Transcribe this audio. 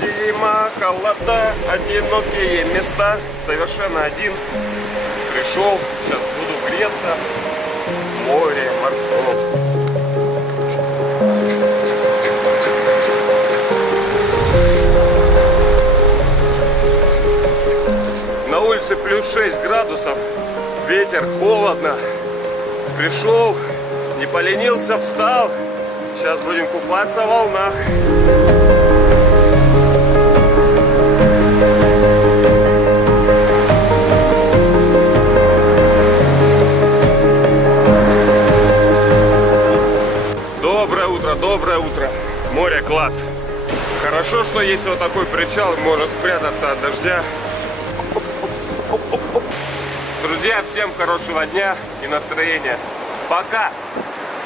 Зима, холода, одинокие места. Совершенно один. Пришел, сейчас буду греться в море морском. На улице плюс 6 градусов, ветер, холодно. Пришел, не поленился, встал. Сейчас будем купаться в волнах. Доброе утро. Море класс. Хорошо, что есть вот такой причал, можно спрятаться от дождя. Друзья, всем хорошего дня и настроения. Пока!